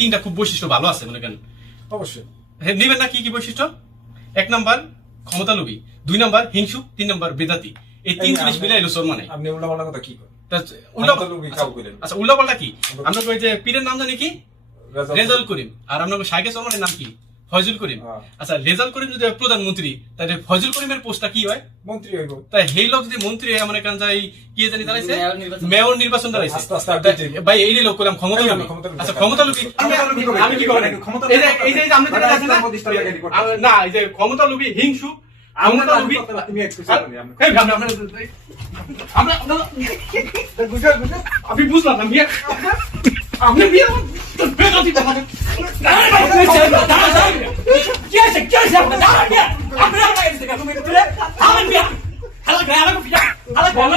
তিনটা খুব বৈশিষ্ট্য ভালো আছে মনে করেন। অবশ্যই হ্যাঁ, নিবেন না? কি কি বৈশিষ্ট্য? 1 নাম্বার ক্ষমতালোভী, 2 নাম্বার হিংসুক, 3 নাম্বার বেদাতি। এই তিন জিনিস মিলে এলো চোর মানে। আপনি উল্টাপাল্টা কথা কি করেন? উল্টাপাল্টা আচ্ছা, উল্টাপাল্টা কি? আমরা ওই যে পীরের নাম জানি কি? রেজাউল রেজাউল করিম। আর আমরা শাইখে চরমানের নাম কি? ফয়জুল করিম। আচ্ছা, রেজাউল করিম যদি প্রধানমন্ত্রী, তাহলে ফয়জুল করিমের পোস্টটা কি হয়? মন্ত্রী হইব। তাই এই লোক যদি মন্ত্রী হয়, মনে করেন যাই কি জানি দাঁড়াইছে, মেয়র নির্বাচন দাঁড়াইছে। আস্তে আস্তে আপডেট হইব। ভাই এই লোক করলাম ক্ষমতালোভী। আচ্ছা, ক্ষমতালোভী আমি কি করেন? এই যে আপনি যেটা দেখেন না, এই যে ক্ষমতালোভী, হিংসুক, ক্ষমতালোভী। তুমি একটু এই আমরা আমি বুঝলাম না মিয়া, আপনি মিয়া বেদাতি কথা কি আছে আপনার দাঁড়ান মিয়া আপনারা বাইরে থেকে তুমি তুলে থামেন মিয়া হালা গায়ে হালা বলা